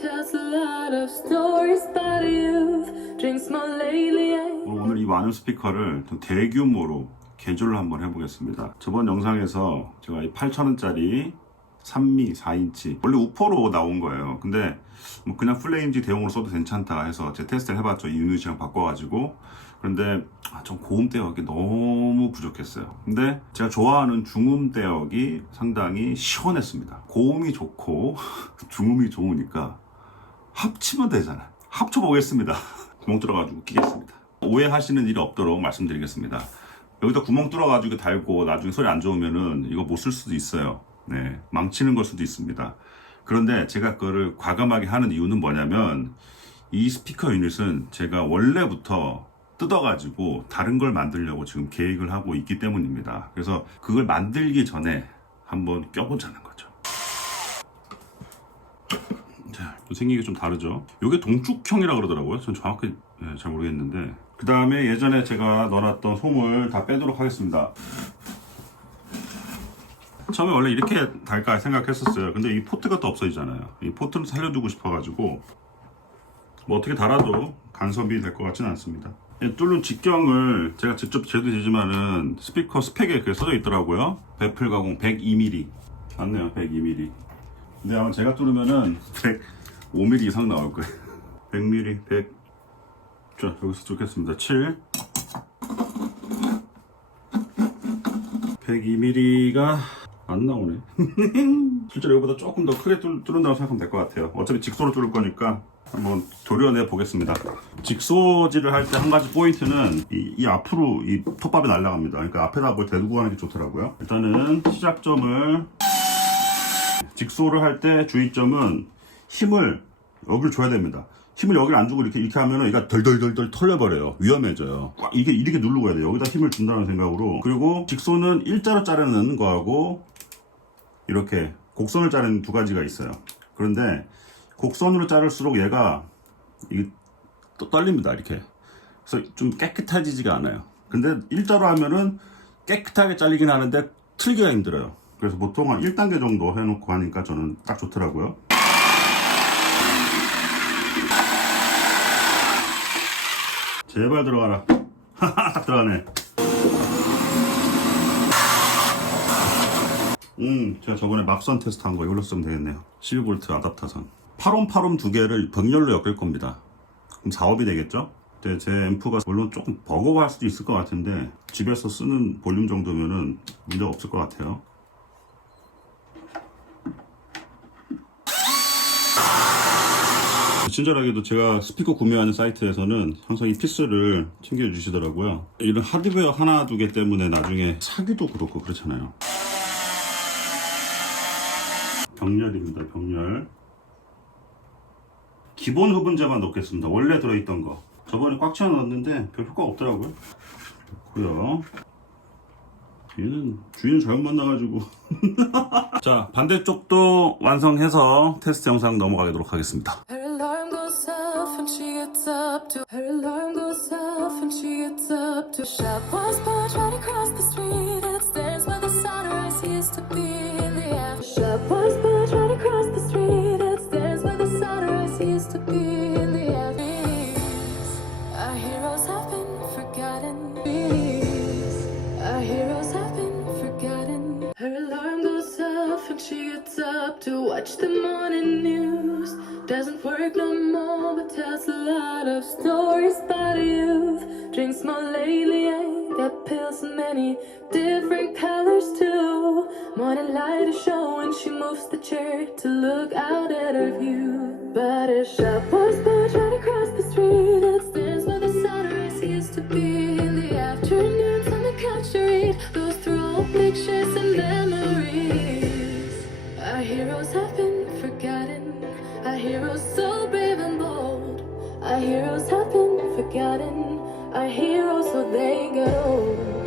tells a lot of stories about youth. Drinks more lately. 오늘 이 많은 스피커를 좀 대규모로 개조를 한번 해보겠습니다. 저번 영상에서 제가 이 8,000원짜리 3미 4인치 원래 우퍼로 나온 거예요. 근데 뭐 그냥 플레임지 대용으로 써도 괜찮다 해서 제가 테스트를 해봤죠. 이 유닛이랑 바꿔가지고. 그런데 좀 고음 대역이 너무 부족했어요. 근데 제가 좋아하는 중음 대역이 상당히 시원했습니다. 고음이 좋고 중음이 좋으니까 합치면 되잖아. 합쳐보겠습니다. 구멍 뚫어가지고 끼겠습니다. 오해하시는 일이 없도록 말씀드리겠습니다. 여기다 구멍 뚫어가지고 달고 나중에 소리 안 좋으면은 이거 못 쓸 수도 있어요. 네, 망치는 걸 수도 있습니다. 그런데 제가 그거를 과감하게 하는 이유는 뭐냐면 이 스피커 유닛은 제가 원래부터 뜯어가지고 다른 걸 만들려고 지금 계획을 하고 있기 때문입니다. 그래서 그걸 만들기 전에 한번 껴보자는 거죠. 자, 생긴 게 좀 다르죠. 이게 동축형이라 그러더라고요. 전 정확히 잘 모르겠는데. 그 다음에 예전에 제가 넣어놨던 솜을 다 빼도록 하겠습니다. 처음에 원래 이렇게 달까 생각했었어요. 근데 이 포트가 또 없어지잖아요. 이 포트는 살려두고 싶어가지고 뭐 어떻게 달아도 간섭이 될 것 같지는 않습니다. 뚫는 직경을 제가 직접 재도 되지만은 스피커 스펙에 그게 써져 있더라고요. 베플 가공 102mm 맞네요. 102mm. 근데 아마 제가 뚫으면은 105mm 이상 나올 거예요. 100mm 100. 자, 여기서 뚫겠습니다. 7 102mm가 안 나오네. 실제로 여기보다 조금 더 크게 뚫는다고 생각하면 될 것 같아요. 어차피 직소로 뚫을 거니까 한번 도려내 보겠습니다. 직소질을 할 때 한 가지 포인트는 이 앞으로 이 톱밥이 날아갑니다. 그러니까 앞에다 뭘 대두고 하는 게 좋더라고요. 일단은 시작점을 직소를 할 때 주의점은 힘을 여기를 줘야 됩니다. 힘을 여기를 안 주고 이렇게 하면은 얘가 덜덜덜덜 털려버려요. 위험해져요. 이게 이렇게 누르고 해야 돼요. 여기다 힘을 준다는 생각으로. 그리고 직소는 일자로 자르는 거하고 이렇게 곡선을 자르는 두 가지가 있어요. 그런데 곡선으로 자를수록 얘가 이게 또 떨립니다. 이렇게. 그래서 좀 깨끗해지지가 않아요. 근데 일자로 하면은 깨끗하게 잘리긴 하는데 틀기가 힘들어요. 그래서 보통 한 1단계 정도 해놓고 하니까 저는 딱 좋더라고요. 제발 들어가라. 딱 들어가네. 제가 저번에 막선 테스트 한 거 이걸로 쓰면 되겠네요. 12V 아답터선. 8옴 두 개를 병렬로 엮을 겁니다. 그럼 4옴이 되겠죠? 근데 제 앰프가 물론 조금 버거워할 수도 있을 것 같은데 집에서 쓰는 볼륨 정도면은 문제 없을 것 같아요. 친절하게도 제가 스피커 구매하는 사이트에서는 항상 이 피스를 챙겨주시더라고요. 이런 하드웨어 하나 두 개 때문에 나중에 사기도 그렇고 그렇잖아요. 병렬입니다. 병렬. 기본 흡음재만 넣겠습니다. 원래 들어있던 거. 저번에 꽉 채워 넣었는데 별 효과가 없더라고요. 그렇고요. 얘는 주인 잘못 만나가지고. 자, 반대쪽도 완성해서 테스트 영상 넘어가도록 하겠습니다. Her alarm goes off and she gets up to. Her alarm goes off and she gets up to. Shop was parked right across the street and it stands where the sunrise used to be in the afternoon. Shop was parked right across the street and it stands where the sunrise used to be in the afternoon. Our heroes have been forgotten. Our heroes have been forgotten. Her alarm goes off and she gets up to watch the morning news. Doesn't work no more, but tells a lot of stories about youth. Drinks more lately, ain't got pills in many different colors too. Morning light is showing, she moves the chair to look out at her view. But her shop was built right across the street, and it stands where the sunrise used to be. In the afternoons on the couch to read, goes through old pictures and memories. Our heroes have been forgotten. Our heroes so brave and bold. Our heroes have been forgotten. Our heroes so they got old.